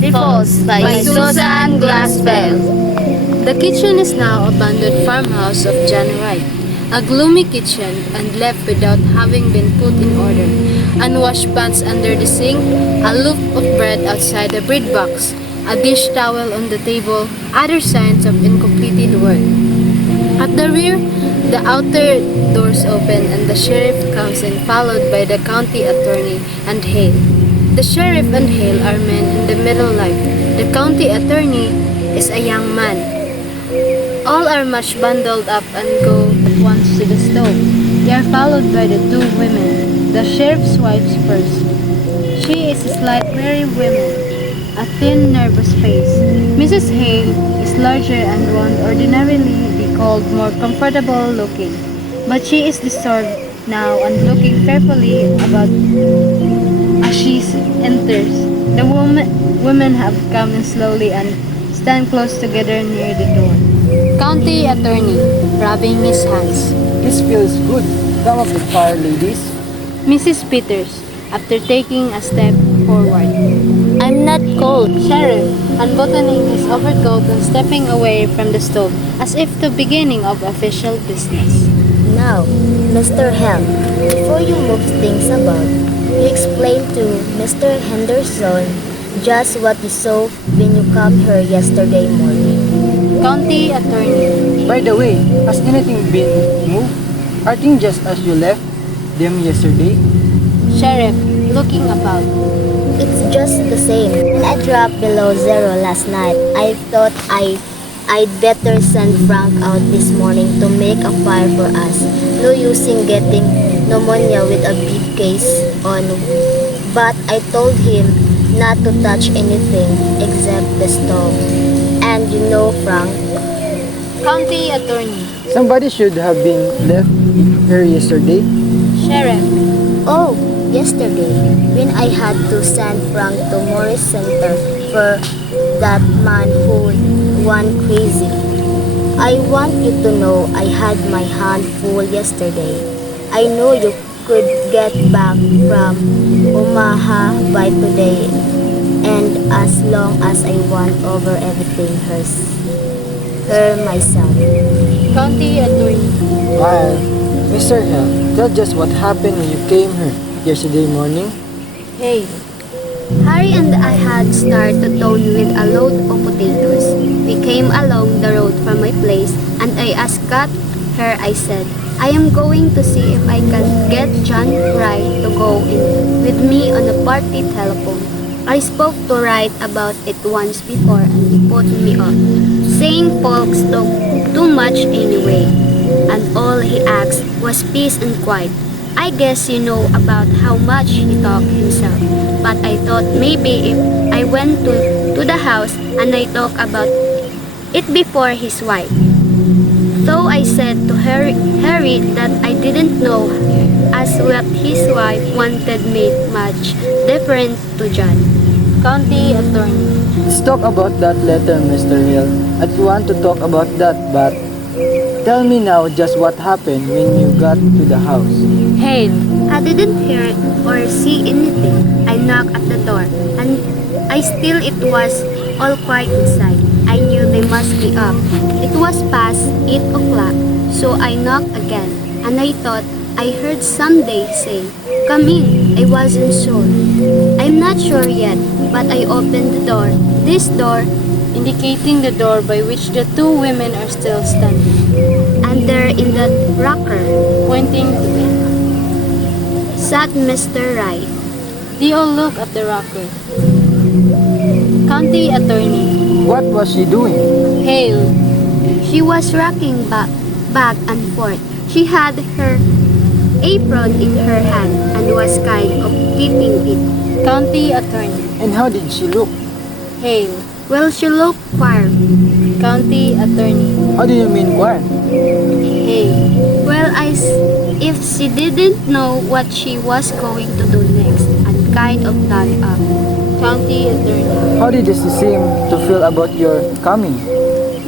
Trifles by Susan Glasbell. The kitchen is now abandoned farmhouse of John Wright. A gloomy kitchen and left without having been put in order. Unwashed pans under the sink, a loaf of bread outside the bread box, a dish towel on the table, other signs of incompleted work. At the rear, the outer doors open and the sheriff comes in followed by the county attorney and Hale. The sheriff and Hale are men in the middle life. The county attorney is a young man. All are much bundled up and go at once to the stove. They are followed by the two women. The sheriff's wife's first. She is a slight, weary woman, a thin, nervous face. Mrs. Hale is larger and would ordinarily be called more comfortable looking, but she is disturbed now and looking carefully about as she enters. The women have come in slowly and stand close together near the door. County attorney, rubbing his hands. This feels good. Come up the fire, ladies. Mrs. Peters, after taking a step forward. I'm not cold. Sheriff, unbuttoning his overcoat and stepping away from the stove, as if to beginning of official business. Now, Mr. Hell, before you move things about, you explain to Mr. Henderson just what you saw when you come here yesterday morning. County attorney. By the way, has anything been moved? Are things just as you left them yesterday? Sheriff, looking about. It's just the same. When I dropped below zero last night, I thought I'd better send Frank out this morning to make a fire for us. No using getting pneumonia with a big case on. But I told him not to touch anything except the stove. And you know, Frank. County attorney. Somebody should have been left here yesterday. Sheriff. Oh, yesterday, when I had to send Frank to Morris Center for that man who went crazy. I want you to know I had my hand full yesterday. I know you could get back from Omaha by today, and as long as I want over everything her myself. County attorney. Well, Mr. Hill, tell just what happened when you came here yesterday morning. Hey. Harry and I had started to town with a load of potatoes. We came along the road from my place and I asked her, I said, I am going to see if I can get John Wright to go in with me on a party telephone. I spoke to Wright about it once before and he put me off, saying folks talk too much anyway. And all he asked was peace and quiet. I guess you know about how much he talked himself, but I thought maybe if I went to the house and I talked about it before his wife. So I said to Harry that I didn't know as what his wife wanted made much different to John. County attorney. Let's talk about that letter, Mr. Hill. I want to talk about that, but tell me now just what happened when you got to the house. Hale. I didn't hear or see anything. I knocked at the door and it was all quiet inside. I knew they must be up. It was past 8 o'clock, so I knocked again and I thought I heard somebody say, "Come in." I wasn't sure. I'm not sure yet, but I opened the door. This door, Indicating the door by which the two women are still standing. and there in the rocker, Pointing to it. sat Mr. Wright. They all look at the rocker. County attorney. What was she doing? Hale. She was rocking back and forth. She had her apron in her hand and was kind of tipping it. County attorney. And how did she look? Hale. Well, she looked queer. County attorney. How do you mean quiet? Hale. Well, if she didn't know what she was going to do next and kind of done up. County attorney. How did she seem to feel about your coming?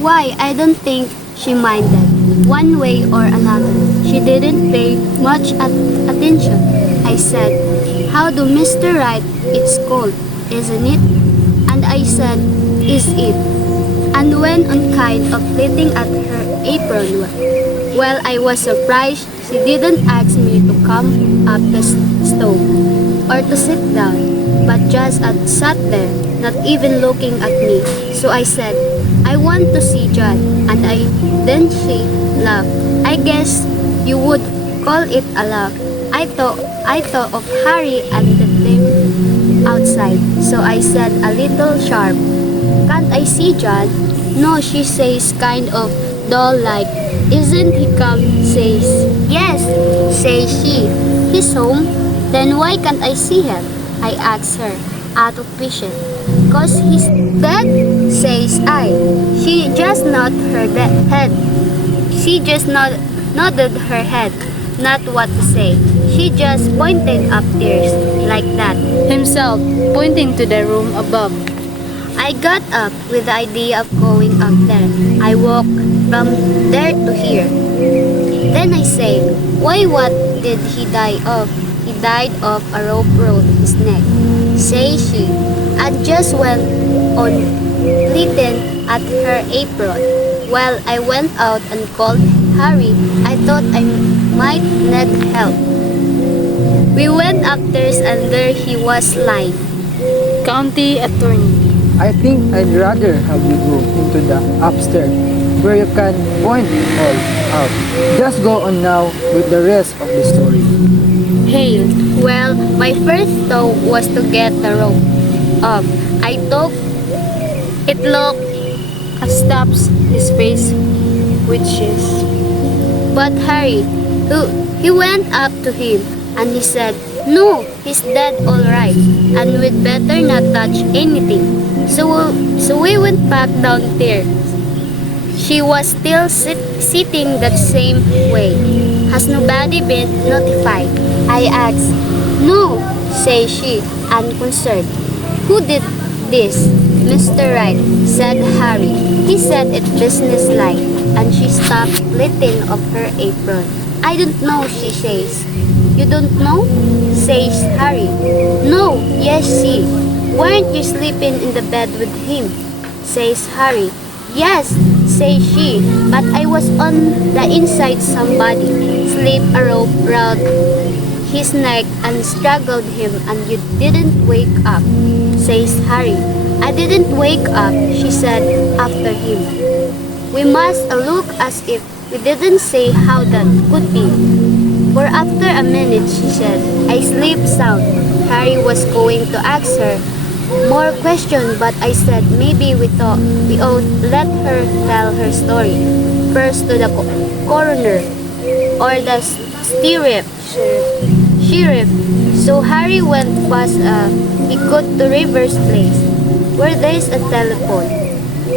Why, I don't think she minded. One way or another, she didn't pay much attention. I said, "How do Mr. Wright? It's cold, isn't it?" And And I said, is it? And went on kind of flitting at her apron. Well, I was surprised she didn't ask me to come up the stove or to sit down, but just sat there, not even looking at me. So I said, I want to see John, and then she laughed. I guess you would call it a laugh. I thought of Harry and the team outside, so I said a little sharp, can't I see John? No, she says kind of doll-like. Isn't he come? Says, yes, says she. He's home. Then why can't I see him? I asked her, out of patience. Cause he's dead, says I. She just nodded her head. She just nodded her head. Not what to say. She just pointed upstairs like that. Himself, pointing to the room above. I got up with the idea of going up there. I walked from there to here. Then I said, why, what did he die of? He died of a rope around his neck, says she, and just went on pleating at her apron. While I went out and called Harry, I thought I might need help. We went upstairs and there he was lying. County Attorney. I think I'd rather have you go into the upstairs where you can point it all out. Just go on now with the rest of the story. Hale. Well, my first thought was to get the rope off. I thought it looked Stops his face twitches. but Harry, he went up to him and he said, no, he's dead all right, and we'd better not touch anything. So we went back downstairs. She was still sitting that same way. Has nobody been notified? I asked. No, says she, unconcerned. Who did this? Mr. Wright, said Harry. He said it businesslike, and she stopped flitting of her apron. I don't know, she says. You don't know? Says Harry. No, yes, see. Weren't you sleeping in the bed with him? Says Harry. Yes, says she, but I was on the inside. Somebody slipped a rope round his neck and struggled him, and you didn't wake up, says Harry. I didn't wake up, she said after him. We must look as if we didn't say how that could be. For after a minute, she said, I sleep sound. Harry was going to ask her more questions, but I said maybe we ought let her tell her story first to the coroner or the sheriff. So Harry went fast he could to River's place, where there's a telephone.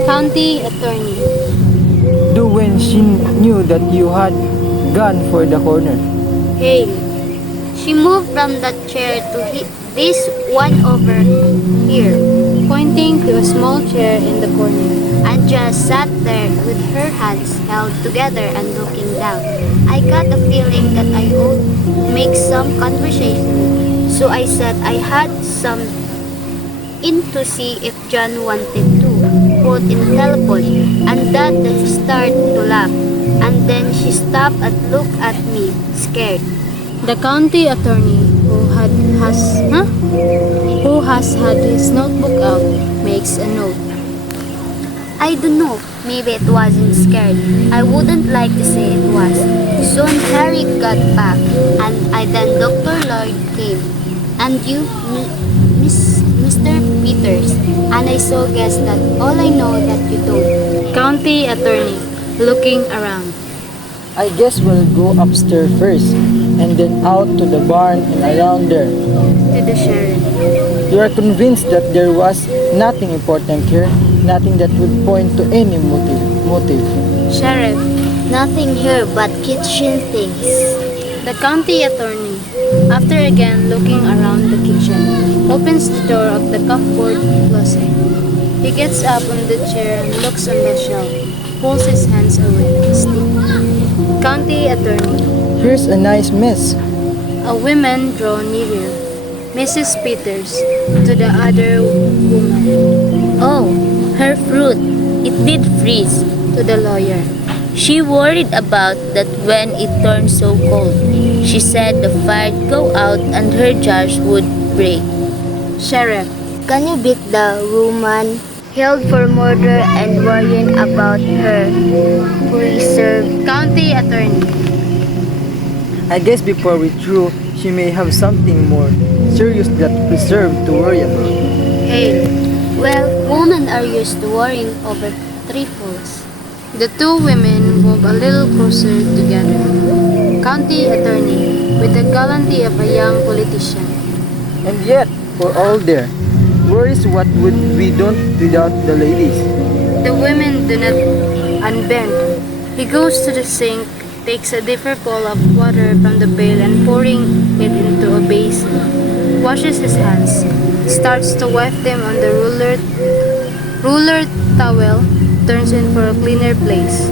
County Attorney. Do when she knew that you had gone for the corner. Hey, she moved from that chair to this one over here, Pointing to a small chair in the corner. and just sat there with her hands held together and looking down. I got a feeling that I ought to make some conversation, so I said I had some in to see if John wanted to put in the telephone, and that then she started to laugh, and then she stopped and looked at me, scared. The county attorney, who has had his notebook out, makes a note. I don't know, maybe it wasn't scared. I wouldn't like to say it was. Soon Harry got back, and then Dr. Lloyd came. And you, Mr. Peters, and I so guess that all I know that you don't. County attorney, looking around. I guess we'll go upstairs first, and then out to the barn and around there. To the sheriff. You are convinced that there was nothing important here, nothing that would point to any motive. Sheriff. Nothing here but kitchen things. The county attorney, after again looking around the kitchen, opens the door of the cupboard closet. He gets up on the chair and looks on the shelf, pulls his hands away, still. County attorney. Here's a nice mess. A woman draw nearer. Mrs. Peters to the other woman. Her fruit, it did freeze. To the lawyer. She worried about that when it turned so cold. She said the fire'd go out and her jars would break. Sheriff. Can you beat the woman held for murder and worrying about her preserved? County Attorney. I guess before we threw, she may have something more serious that preserved to worry about. Hale. Well, women are used to worrying over trifles. The two women move a little closer together. County Attorney, with the gallantry of a young politician. And yet, for all there, worries what would we don't without the ladies. The women do not unbend. He goes to the sink, takes a different bowl of water from the pail and pouring it into a basin. Washes his hands, starts to wipe them on the ruler towel, turns in for a cleaner place.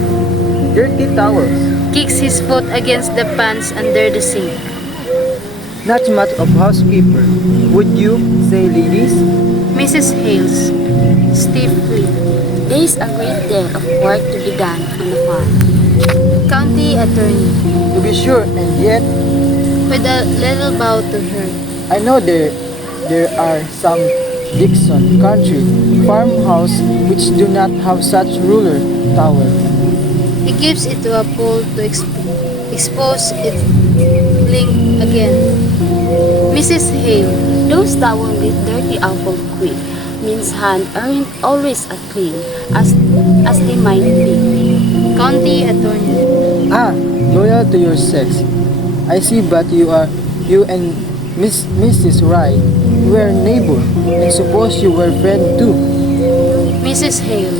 Dirty towels. Kicks his foot against the pans under the sink. Not much of housekeeper. Would you say, ladies? Mrs. Hales, stiffly. There's a great deal of work to be done on the farm. County Attorney, To be sure, and yet, with a little bow to her. I know there are some Dixon country farmhouse which do not have such ruler towel. He gives it to a pole to expose its link again. Mrs. Hale, Those towels get dirty awful quick. Means hands aren't always as clean as they might be. County Attorney, Ah, loyal to your sex. I see, but you and Mrs. Wright were neighbor, and suppose you were friend too. Mrs. Hale,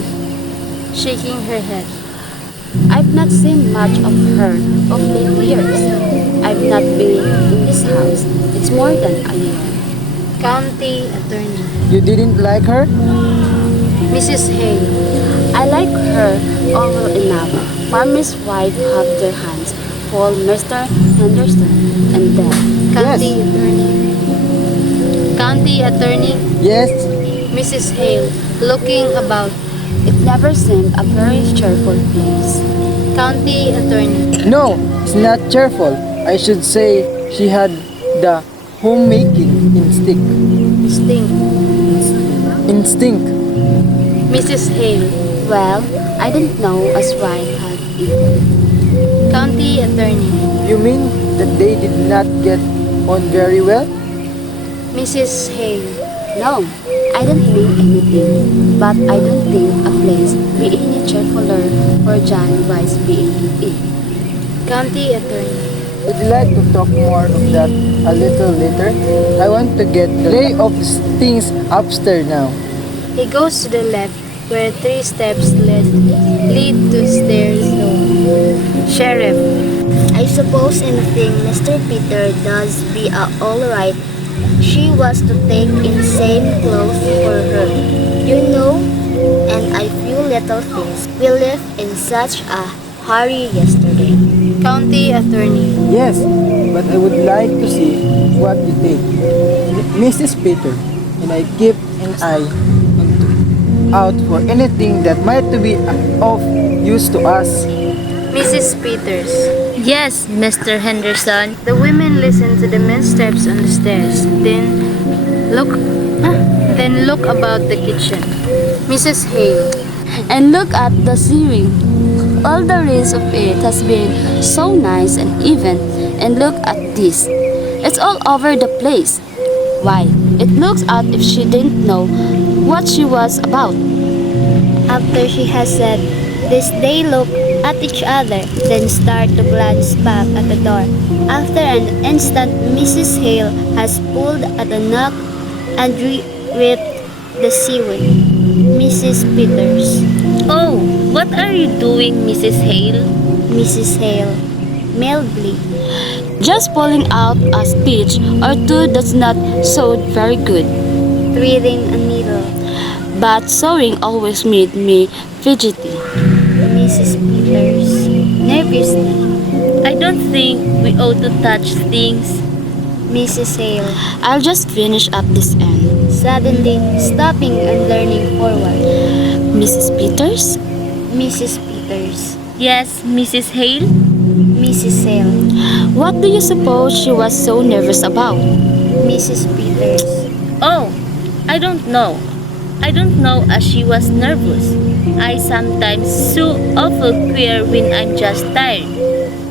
shaking her head. I've not seen much of her of late years. I've not been in this house. It's more than a year. County Attorney, You didn't like her? Mrs. Hale, I like her over enough. Farmers' wives have their hands full, Mr. Henderson, and then. County Attorney, County Attorney, Yes. Mrs. Hale, looking about. It never seemed a very cheerful place. County Attorney, No, it's not cheerful. I should say she had the homemaking instinct. Instinct. Mrs. Hale, Well, I didn't know as Wright had either. County Attorney, You mean that they did not get on very well? Mrs. Hale, No, I don't mean anything, but I don't think a place be any cheerfuler for John Rice being in. County Attorney, Would you like to talk more of that a little later? I want to get the lay of things upstairs now. he goes to the left where 3 steps lead to stairs door. Sheriff, I suppose anything Mr. Peter does be alright. She was to take in same clothes for her, you know, and a few little things. We left in such a hurry yesterday. County Attorney, Yes, but I would like to see what you did. Mrs. Peter, and I keep an eye out for anything that might be of use to us. Mrs. Peters. Yes, Mr. Henderson. The women listen to the men's steps on the stairs, then look about the kitchen. Mrs. Hale, And look at the ceiling. All the rest of it has been so nice and even. And look at this. It's all over the place. Why, it looks as if she didn't know what she was about. After she has said this, they look at each other, then start to glance back at the door. After an instant, Mrs. Hale has pulled at the knob and ripped the ceiling. Mrs. Peters. Oh, what are you doing, Mrs. Hale? Mrs. Hale. Mildly. Just pulling out a stitch or two that's not sewed very good. Threading a needle. But sewing always made me fidgety. Mrs. Peters. Nervously. I don't think we ought to touch things. Mrs. Hale. I'll just finish up this end. Suddenly stopping and leaning forward. Mrs. Peters? Mrs. Peters. Yes, Mrs. Hale? Mrs. Sale. What do you suppose she was so nervous about? Mrs. Peters. Oh, I don't know. I don't know as she was nervous. I sometimes so awful queer when I'm just tired.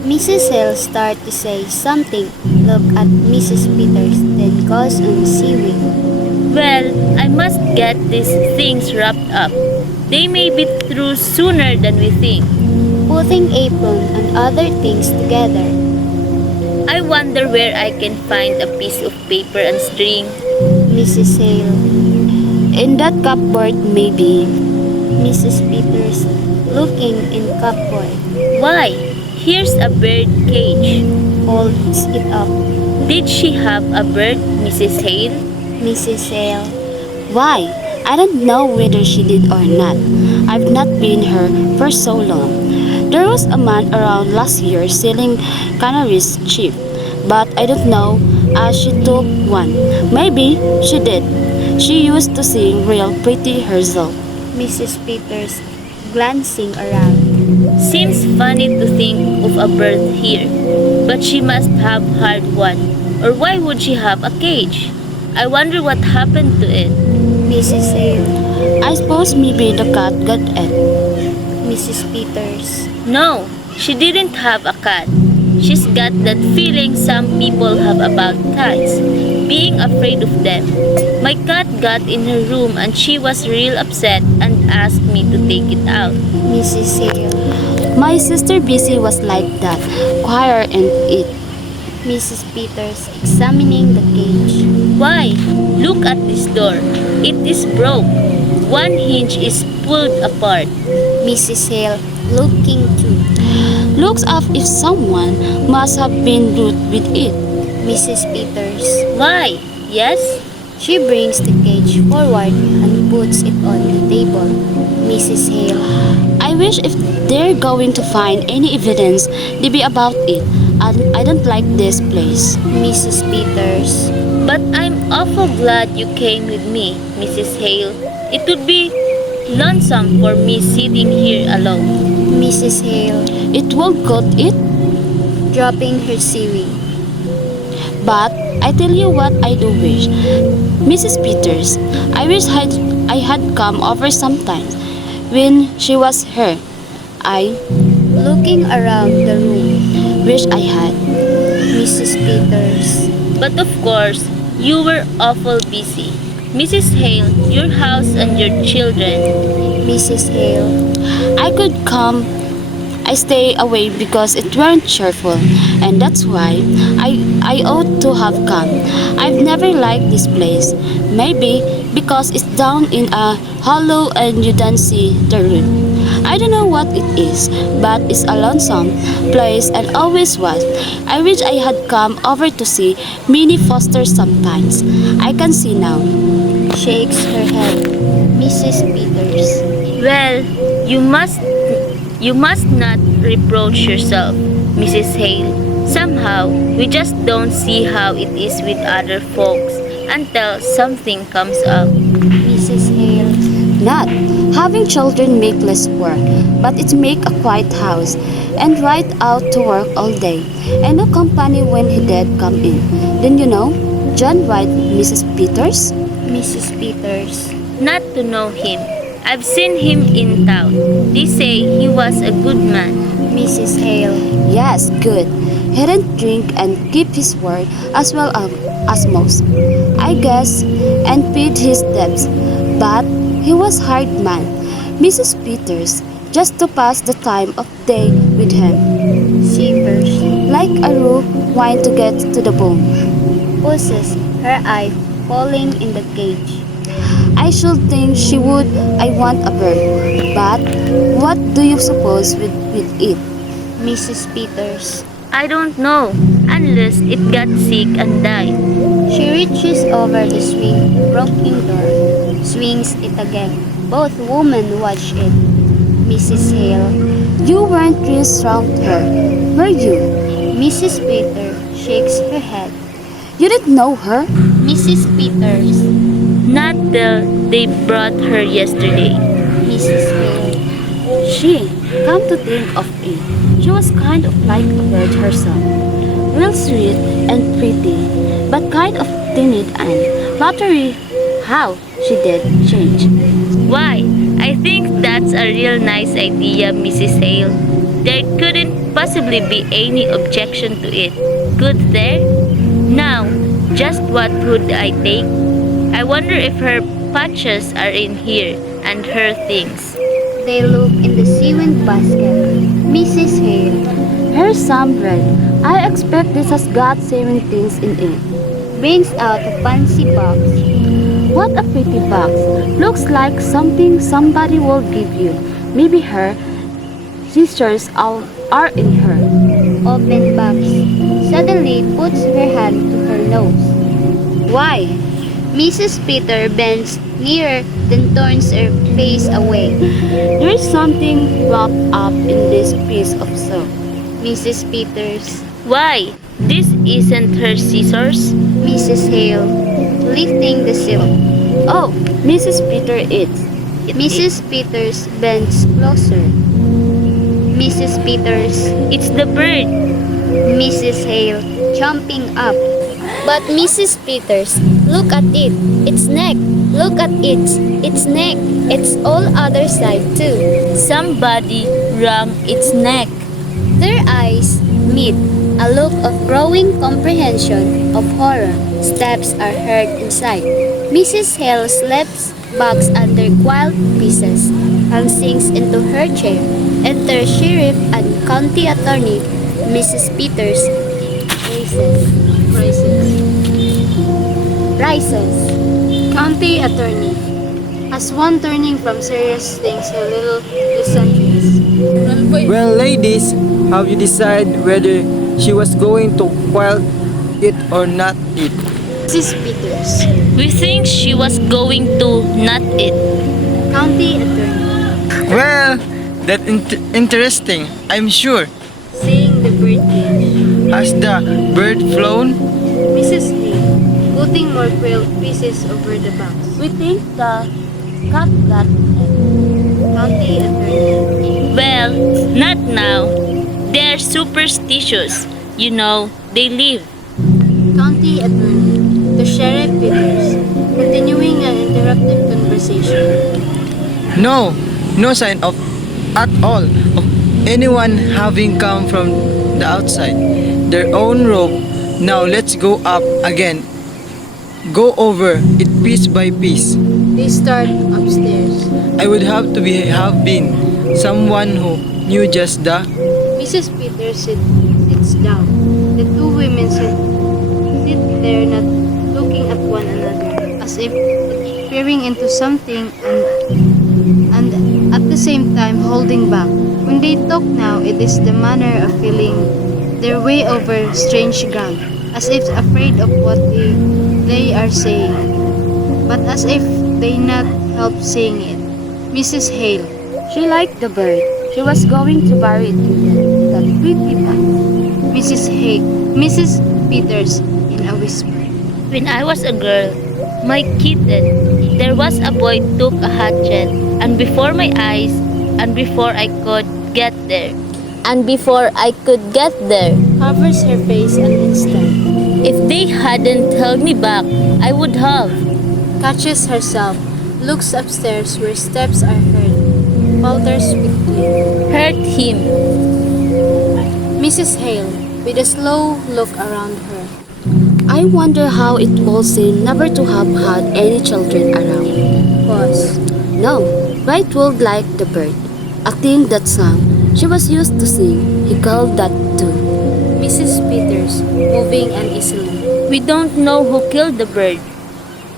Mrs. Sale started to say something, look at Mrs. Peters, then goes on sewing. Well, I must get these things wrapped up. They may be through sooner than we think. Putting apron and other things together. I wonder where I can find a piece of paper and string. Mrs. Sale. In that cupboard, maybe. Mrs. Peters, looking in cupboard, Why? Here's a bird cage. holds it up. Did she have a bird, Mrs. Hale? Mrs. Sale. Why? I don't know whether she did or not. I've not been her for so long. There was a man around last year selling canaries cheap, but I don't know as she took one. Maybe she did. She used to sing real pretty herself. Mrs. Peters, glancing around. Seems funny to think of a bird here, but she must have had one. Or why would she have a cage? I wonder what happened to it. Mrs. Sale. I suppose maybe the cat got it. Mrs. Peters. No, she didn't have a cat. She's got that feeling some people have about cats, being afraid of them. My cat got in her room and she was real upset and asked me to take it out. Mrs. Sale. My sister Busy was like that, quiet and it. Mrs. Peters, examining the cage. Why? Look at this door. It is broke. One hinge is pulled apart. Mrs. Hale, looking too. Looks as if someone must have been rude with it. Mrs. Peters. Why? Yes? She brings the cage forward and puts it on the table. Mrs. Hale. I wish if they're going to find any evidence, they be about it. And I don't like this place. Mrs. Peters. But I'm awful glad you came with me, Mrs. Hale. It would be lonesome for me sitting here alone. Mrs. Hale, It won't cut it, dropping her sewing. but I tell you what I do wish. Mrs. Peters, I wish I had come over sometimes when she was here. I Looking around the room. wish I had. Mrs. Peters. But of course, you were awful busy. Mrs. Hale, your house and your children. Mrs. Hale. I could come. I stay away because it weren't cheerful, and that's why I ought to have come. I've never liked this place. Maybe because it's down in a hollow and you don't see the root. I don't know what it is, but it's a lonesome place and always was. I wish I had come over to see Minnie Foster sometimes. I can see now. Shakes her head. Mrs. Peters. Well, you must not reproach yourself, Mrs. Hale. Somehow, we just don't see how it is with other folks until something comes up. Mrs. Hale. Not having children make less work, but it make a quiet house and right out to work all day and no company when he did come in. Then you know, John White, Mrs. Peters. Mrs. Peters. Not to know him. I've seen him in town. They say he was a good man. Mrs. Hale. Yes, good. He didn't drink and keep his word as well as most, I guess, and paid his debts. But he was hard man, Mrs. Peters, just to pass the time of day with him. Shivers. Like a rook wine to get to the bone. Pusses her eye falling in the cage. I should think she would. I want a bird. But what do you suppose with it? Mrs. Peters. I don't know, unless it got sick and died. She reaches over the broken door, swings it again. Both women watch it. Mrs. Hale. You weren't real strong to her, were you? Mrs. Peters shakes her head. You didn't know her? Mrs. Peters. Not till they brought her yesterday. Mrs. Hale. She, come to think of it, she was kind of like a bird herself. Real sweet and pretty, but kind of timid and fluttery. How she did change. Why? I think that's a real nice idea, Mrs. Hale. There couldn't possibly be any objection to it. Good there? Now, just what would I take? I wonder if her patches are in here and her things. They look in the sewing basket. Mrs. Hale Here's some bread. I expect this has got saving things in it. brings out a fancy box. What a pretty box. Looks like something somebody will give you. Maybe her sisters are in her. Open box. Suddenly puts her hand to her nose. Why? Mrs. Peter bends nearer, then turns her face away. There's something wrapped up in this piece of silk. Mrs. Peters. Why? This isn't her scissors? Mrs. Hale, lifting the silk. Oh, Mrs. Peter, it's. Mrs. Peters bends closer. Mrs. Peters. It's the bird. Mrs. Hale, jumping up. But Mrs. Peters, look at it. Its neck. Look at it. Its neck. It's all other side too. Somebody wrung its neck. Their eyes meet. A look of growing comprehension, of horror. Steps are heard inside. Mrs. Hale slips bags under quilt pieces and sinks into her chair. Enter Sheriff and County Attorney Mrs. Peters. Rises. County Attorney. As one turning from serious things a little disinterest. Well, ladies, have you decided whether she was going to quilt it or not it? Mrs. Peters. We think she was going to not it. County Attorney. Well, that's interesting, I'm sure. Seeing the bird cage. Has the bird flown? Mrs. Lee. Putting more quilled pieces over the box. We think the cat got it. County Attorney. Well, not now. They're superstitious. You know, they live. County Attorney. To Sheriff Peters. Continuing an interrupted conversation. No, no sign of at all of anyone having come from the outside. Their own rope. Now let's go up again. Go over it piece by piece. They start upstairs. I would have to have been someone who knew just the. Mrs. Peters sits down. The two women sit there not looking at one another as if peering into something and at the same time holding back. When they talk now, it is the manner of feeling their way over strange ground, as if afraid of what they are saying, but as if they not help saying it. Mrs. Hale. She liked the bird. She was going to bury it in that pretty box. Mrs. Peters in a whisper. When I was a girl, my kitten, there was a boy took a hatchet, and before my eyes, and before I could get there. And before I could get there, Covers her face an instant. If they hadn't held me back, I would have. Catches herself. Looks upstairs where steps are heard. Falters quickly. Hurt him. Mrs. Hale, with a slow look around her. I wonder how it will seem never to have had any children around. Pause. No, Bright would like the bird. A thing that sang. She was used to sing. He called that too. Mrs. Peters, moving uneasily. We don't know who killed the bird.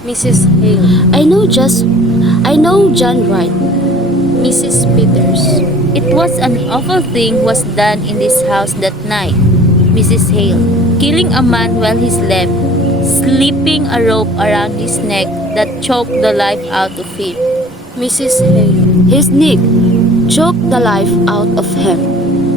Mrs. Hale. I know John Wright. Mrs. Peters. It was an awful thing was done in this house that night. Mrs. Hale, killing a man while he slept, slipping a rope around his neck that choked the life out of him. Mrs. Hale. His neck choked the life out of him.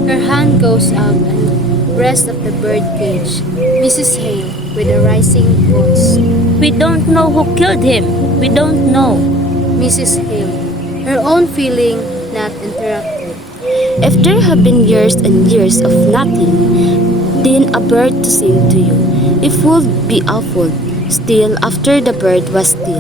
Her hand goes out and breast of the bird cage. Mrs. Hale, with a rising voice. We don't know who killed him. We don't know. Mrs. Hale. her own feeling not interrupted. If there have been years and years of nothing, then a bird to sing to you, it would be awful. Still, after the bird was still.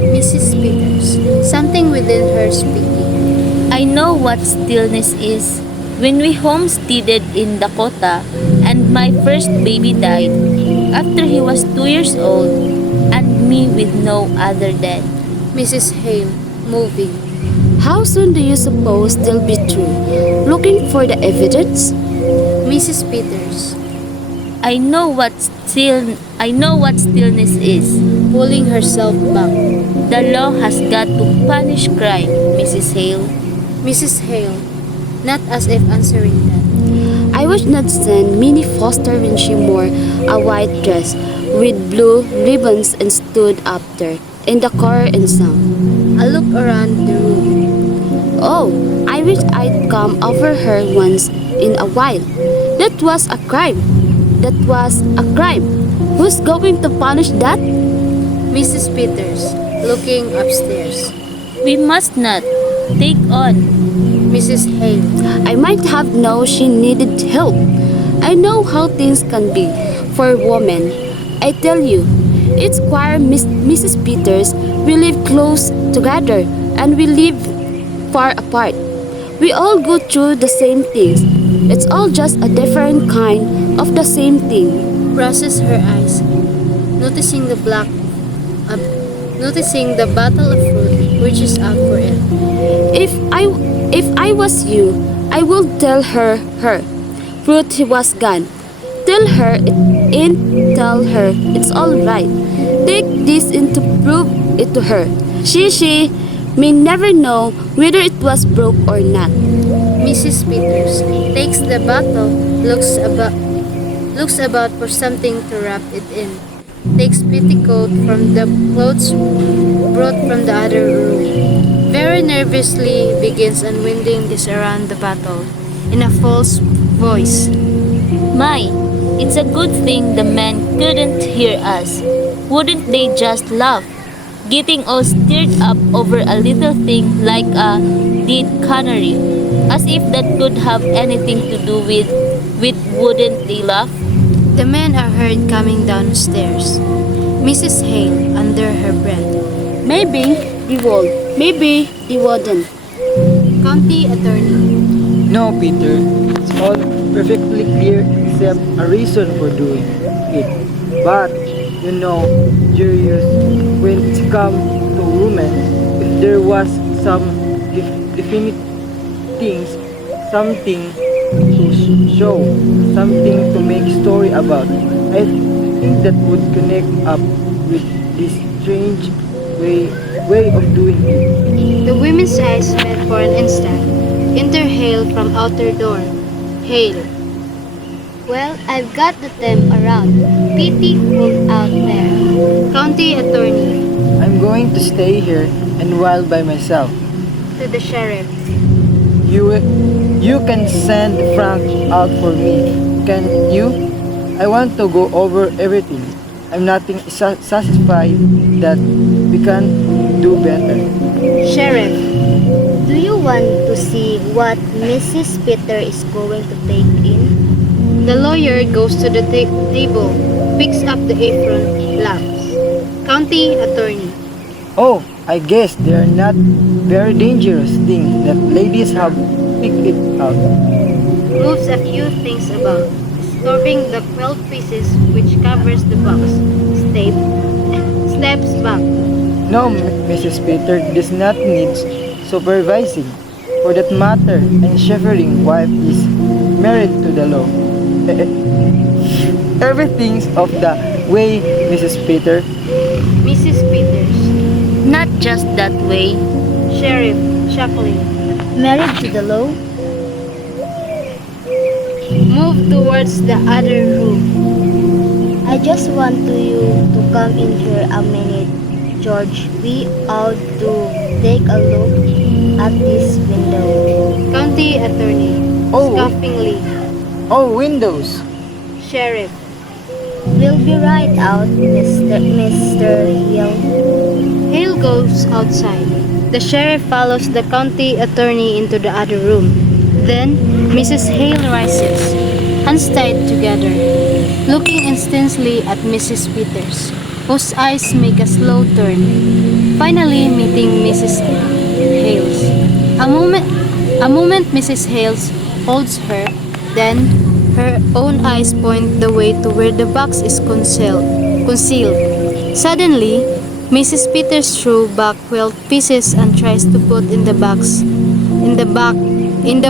Mrs. Peters, something within her speaking. I know what stillness is. When we homesteaded in Dakota and my first baby died after he was 2 years old and me with no other dad. Mrs. Hale, moving. How soon do you suppose they'll be through? Looking for the evidence? Mrs. Peters, I know what stillness is. pulling herself back. The law has got to punish crime, Mrs. Hale. Mrs. Hale, not as if answering that. I wish not send Minnie Foster when she wore a white dress with blue ribbons and stood up there in the car and sang. A look around the room. Oh, I wish I'd come over her once in a while. That was a crime. That was a crime. Who's going to punish that? Mrs. Peters, looking upstairs. We must not. Take on. Mrs. Hale, I might have known she needed help. I know how things can be for women. I tell you, it's queer, Mrs. Peters. We live close together and we live far apart. We all go through the same things. It's all just a different kind of the same thing. crosses her eyes, noticing noticing the bottle of fruit, reaches out for it. If I was you, I would tell her. Fruit was gone. Tell her it in. Tell her it's all right. Take this in to prove it to her. She may never know whether it was broke or not. Mrs. Peters takes the bottle, looks about for something to wrap it in. Takes petticoat from the clothes brought from the other room. Very nervously begins unwinding this around the bottle in a false voice. My, it's a good thing the men couldn't hear us. Wouldn't they just laugh? Getting all stirred up over a little thing like a dead canary. As if that could have anything to do with wouldn't they laugh? The men are heard coming downstairs. Mrs. Hale, under her breath. Maybe they would. Maybe they wouldn't. County Attorney. No, Peter. It's all perfectly clear except a reason for doing it. But, you know, curious, when it's come to women, if there was some definite things, something to show, something to make story about, I think that would connect up with this strange way of doing it. The women's eyes met for an instant. Enter Hale from outer door. Hale. Well, I've got the them around. Pity who's out there. County Attorney. I'm going to stay here and while by myself. To the sheriff. You can send Frank out for me, can you? I want to go over everything. I'm nothing satisfied that we can do better. Sheriff. Do you want to see what Mrs. Peter is going to take in? The lawyer goes to the table, picks up the apron, laughs. County Attorney. Oh, I guess they are not very dangerous things that ladies have picked it out. Moves a few things about, disturbing the quilt pieces which covers the box. Steps back. No, Mrs. Peter does not need supervising. For that matter, and shepherding wife is married to the law. Everything's of the way, Mrs. Peter. Mrs. Peters. Not just that way. Sheriff, chuckling. Married to the law? Move towards the other room. I just want you to come in here a minute, George. We ought to take a look at this window. County Attorney. Oh. Scoffingly. Oh, windows. Sheriff. We'll be right out, Mr. Hill. Hale goes outside. The sheriff follows the county attorney into the other room. Then, Mrs. Hale rises, hands tied together, looking intensely at Mrs. Peters, whose eyes make a slow turn, finally meeting Mrs. Hale's. A moment Mrs. Hales holds her, then her own eyes point the way to where the box is concealed. Suddenly, Mrs. Peters threw back 12 pieces and tries to put in the box. In the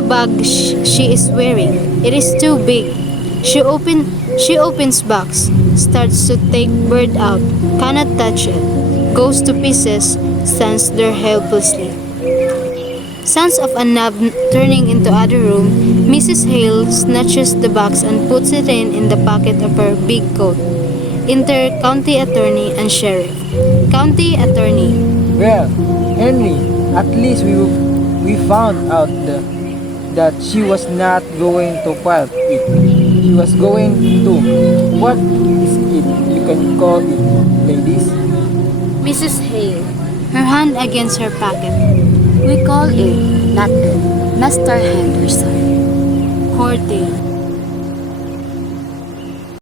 bag she is wearing. It is too big. She opens box, starts to take bird out, cannot touch it, goes to pieces, stands there helplessly. Sense of a knob turning into other room, Mrs. Hale snatches the box and puts it in the pocket of her big coat. Enter county attorney and sheriff. County attorney. Well, Henry, at least we found out that she was not going to file it. She was going to. What is it? You can call it, ladies. Mrs. Hale, her hand against her pocket. We call it not it, Mr. Henderson. Courting.